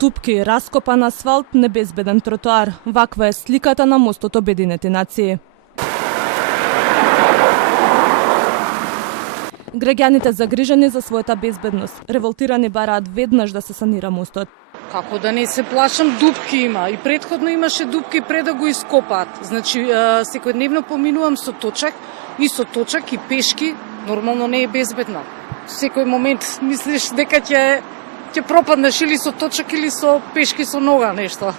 Дупки, раскопан асфалт, небезбеден тротоар. Ваква е сликата на мостот Обединети нации. Граѓаните загрижени за својата безбедност. Револтирани бараат веднаш да се санира мостот. Како да не се плашам, дупки има. И претходно имаше дупки пред да го ископаат. Значи, секојдневно поминувам со точак и пешки, нормално не е безбедно. Секој момент мислиш дека ќе пропаднеш или со точак или со пешки со нога нешто.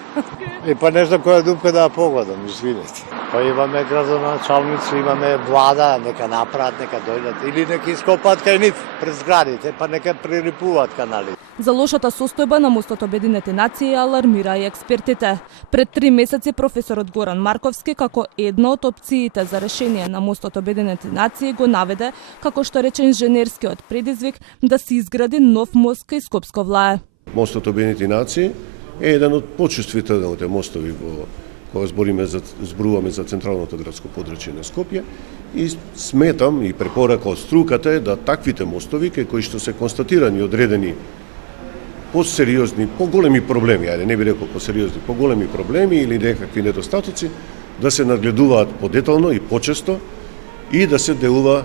Па не знам која дупка да ја погодам, извинете. Па имаме градоначалници, имаме влада, нека направат, нека дојдат или нека ископаат кај нив пред зградите, па нека прерипуваат канали. За лошата состојба на мостот Обединети нации алармира и експертите. Пред 3 месеци професорот Горан Марковски како една од опциите за решение на мостот Обединети нации го наведе како што рече инженерскиот предизвик да се изгради нов мост кај Скопско влае. Мостот Обединети нации е еден од почувствителните мостови кога зборуваме за централното градско подрачје на Скопје и сметам и препорака од струката е да таквите мостови кај кои што се констатирани одредени посериозни, поголеми проблеми, ајде не би рекол посериозни, поголеми проблеми или некакви недостатоци, да се нагледуваат подетално и почесто и да се делува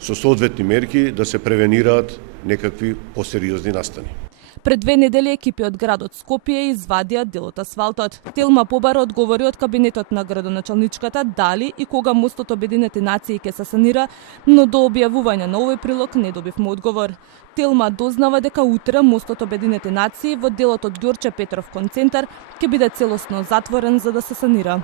со соодветни мерки да се превенираат некакви посериозни настани. Пред 2 недели екипи од градот Скопје извадија дел од асфалтот. Телма Побара одговори од кабинетот на градоначалничката дали и кога мостот Обединети нации ќе се санира, но до објавување на овој прилог не добивме одговор. Телма дознава дека утре мостот Обединети нации во делот од Ѓорче Петров концентар ќе биде целосно затворен за да се санира.